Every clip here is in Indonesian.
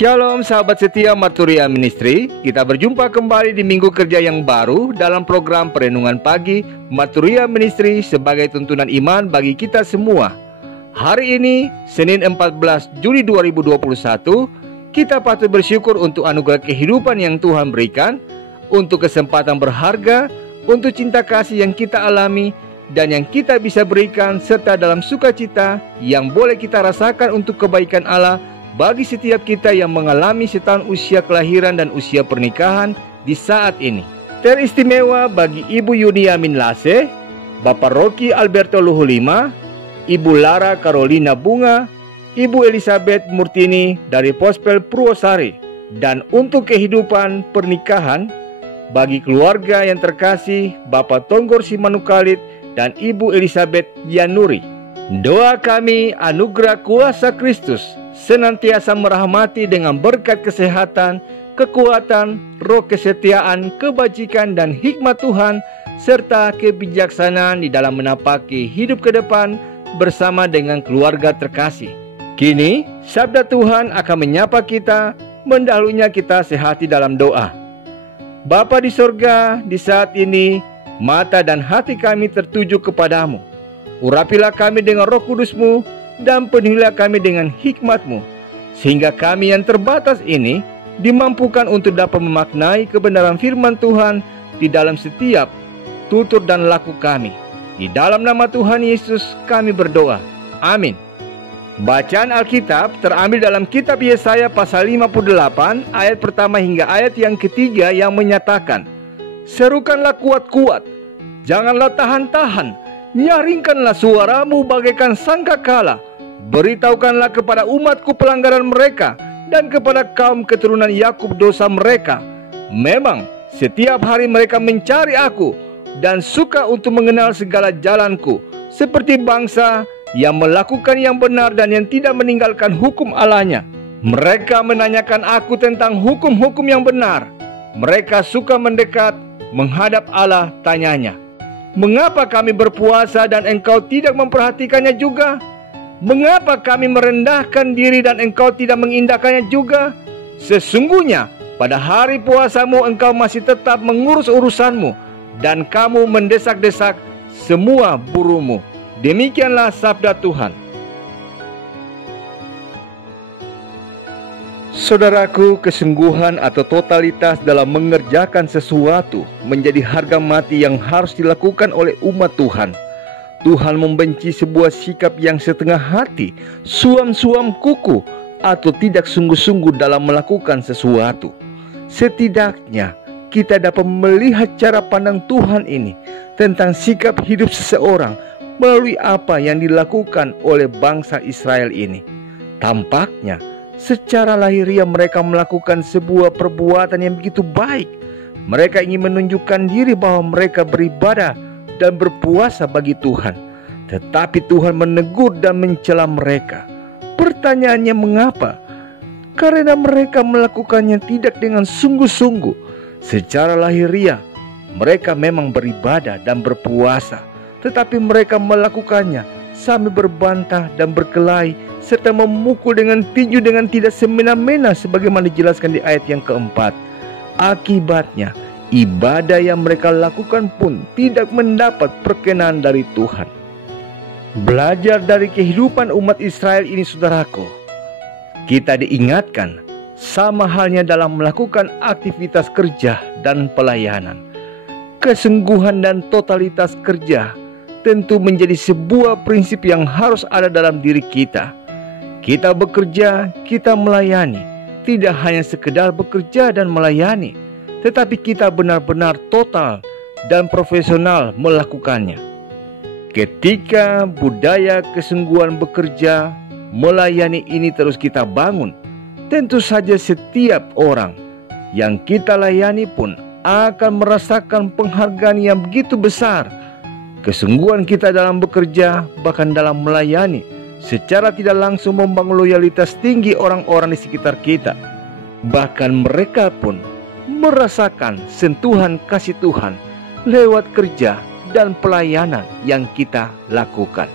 Shalom sahabat setia Marturia Ministry. Kita berjumpa kembali di minggu kerja yang baru dalam program Perenungan Pagi Marturia Ministry sebagai tuntunan iman bagi kita semua. Hari ini, Senin 14 Juli 2021, kita patut bersyukur untuk anugerah kehidupan yang Tuhan berikan, untuk kesempatan berharga, untuk cinta kasih yang kita alami dan yang kita bisa berikan, serta dalam sukacita yang boleh kita rasakan untuk kebaikan Allah bagi setiap kita yang mengalami setahun usia kelahiran dan usia pernikahan di saat ini. Teristimewa bagi Ibu Yuniamin Lase, Bapak Rocky Alberto Luhulima, Ibu Lara Carolina Bunga, Ibu Elizabeth Murtini dari Pospel Purwosari. Dan untuk kehidupan pernikahan bagi keluarga yang terkasih Bapak Tonggor Simanukalit dan Ibu Elizabeth Yanuri. Doa kami anugerah kuasa Kristus senantiasa merahmati dengan berkat kesehatan, kekuatan, roh kesetiaan, kebajikan dan hikmat Tuhan, serta kebijaksanaan di dalam menapaki hidup ke depan bersama dengan keluarga terkasih. Kini, sabda Tuhan akan menyapa kita, mendahulunya kita sehati dalam doa. Bapa di sorga, di saat ini, mata dan hati kami tertuju kepadamu. Urapilah kami dengan Roh Kudus-Mu, dan penuhilah kami dengan hikmat-Mu, sehingga kami yang terbatas ini dimampukan untuk dapat memaknai kebenaran firman Tuhan di dalam setiap tutur dan laku kami. Di dalam nama Tuhan Yesus kami berdoa. Amin. Bacaan Alkitab terambil dalam kitab Yesaya pasal 58 ayat pertama hingga ayat yang ketiga yang menyatakan, "Serukanlah kuat-kuat, janganlah tahan-tahan, nyaringkanlah suaramu bagaikan sangkakala. Beritahukanlah kepada umatku pelanggaran mereka, dan kepada kaum keturunan Yakub dosa mereka. Memang setiap hari mereka mencari aku, dan suka untuk mengenal segala jalanku, seperti bangsa yang melakukan yang benar dan yang tidak meninggalkan hukum Allahnya. Mereka menanyakan aku tentang hukum-hukum yang benar. Mereka suka mendekat, menghadap Allah, tanyanya, mengapa kami berpuasa dan engkau tidak memperhatikannya juga? Mengapa kami merendahkan diri dan engkau tidak mengindahkannya juga? Sesungguhnya pada hari puasamu engkau masih tetap mengurus urusanmu, dan kamu mendesak-desak semua burumu." Demikianlah sabda Tuhan. Saudaraku, kesungguhan atau totalitas dalam mengerjakan sesuatu menjadi harga mati yang harus dilakukan oleh umat Tuhan. Tuhan membenci sebuah sikap yang setengah hati, suam-suam kuku, atau tidak sungguh-sungguh dalam melakukan sesuatu. Setidaknya kita dapat melihat cara pandang Tuhan ini tentang sikap hidup seseorang melalui apa yang dilakukan oleh bangsa Israel ini. Tampaknya secara lahiriah mereka melakukan sebuah perbuatan yang begitu baik. Mereka ingin menunjukkan diri bahwa mereka beribadah dan berpuasa bagi Tuhan. Tetapi Tuhan menegur dan mencela mereka. Pertanyaannya, mengapa? Karena mereka melakukannya tidak dengan sungguh-sungguh. Secara lahiriah mereka memang beribadah dan berpuasa, tetapi mereka melakukannya sambil berbantah dan berkelahi, serta memukul dengan tinju dengan tidak semena-mena sebagaimana dijelaskan di ayat yang keempat. Akibatnya, ibadah yang mereka lakukan pun tidak mendapat perkenan dari Tuhan. Belajar dari kehidupan umat Israel ini, saudaraku, kita diingatkan sama halnya dalam melakukan aktivitas kerja dan pelayanan. Kesungguhan dan totalitas kerja tentu menjadi sebuah prinsip yang harus ada dalam diri kita. Kita bekerja, kita melayani, tidak hanya sekedar bekerja dan melayani, tetapi kita benar-benar total dan profesional melakukannya. Ketika budaya kesungguhan bekerja, melayani ini terus kita bangun, tentu saja setiap orang yang kita layani pun akan merasakan penghargaan yang begitu besar. Kesungguhan kita dalam bekerja, bahkan dalam melayani, secara tidak langsung membangun loyalitas tinggi orang-orang di sekitar kita. Bahkan mereka pun merasakan sentuhan kasih Tuhan lewat kerja dan pelayanan yang kita lakukan.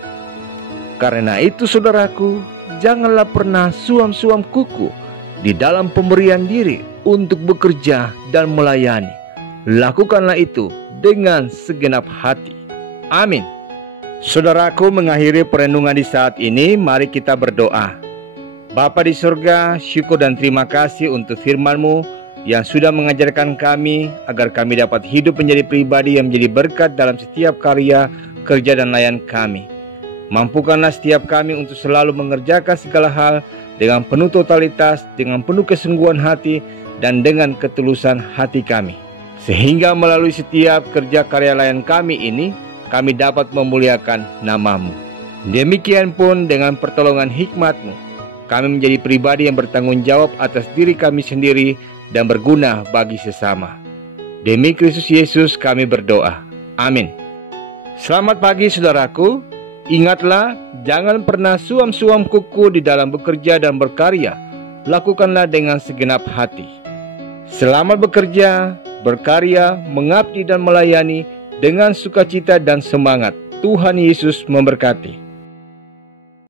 Karena itu, saudaraku, janganlah pernah suam-suam kuku di dalam pemberian diri untuk bekerja dan melayani. Lakukanlah itu dengan segenap hati. Amin. Saudaraku, mengakhiri perenungan di saat ini, mari kita berdoa. Bapa di surga, syukur dan terima kasih untuk firman-Mu yang sudah mengajarkan kami agar kami dapat hidup menjadi pribadi yang menjadi berkat dalam setiap karya, kerja dan layan kami. Mampukanlah setiap kami untuk selalu mengerjakan segala hal dengan penuh totalitas, dengan penuh kesungguhan hati, dan dengan ketulusan hati kami. Sehingga melalui setiap kerja karya layan kami ini, kami dapat memuliakan nama-Mu. Demikian pun dengan pertolongan hikmat-Mu, kami menjadi pribadi yang bertanggung jawab atas diri kami sendiri dan berguna bagi sesama. Demi Kristus Yesus kami berdoa. Amin. Selamat pagi saudaraku. Ingatlah, jangan pernah suam-suam kuku di dalam bekerja dan berkarya. Lakukanlah dengan segenap hati. Selamat bekerja, berkarya, mengabdi dan melayani dengan sukacita dan semangat. Tuhan Yesus memberkati.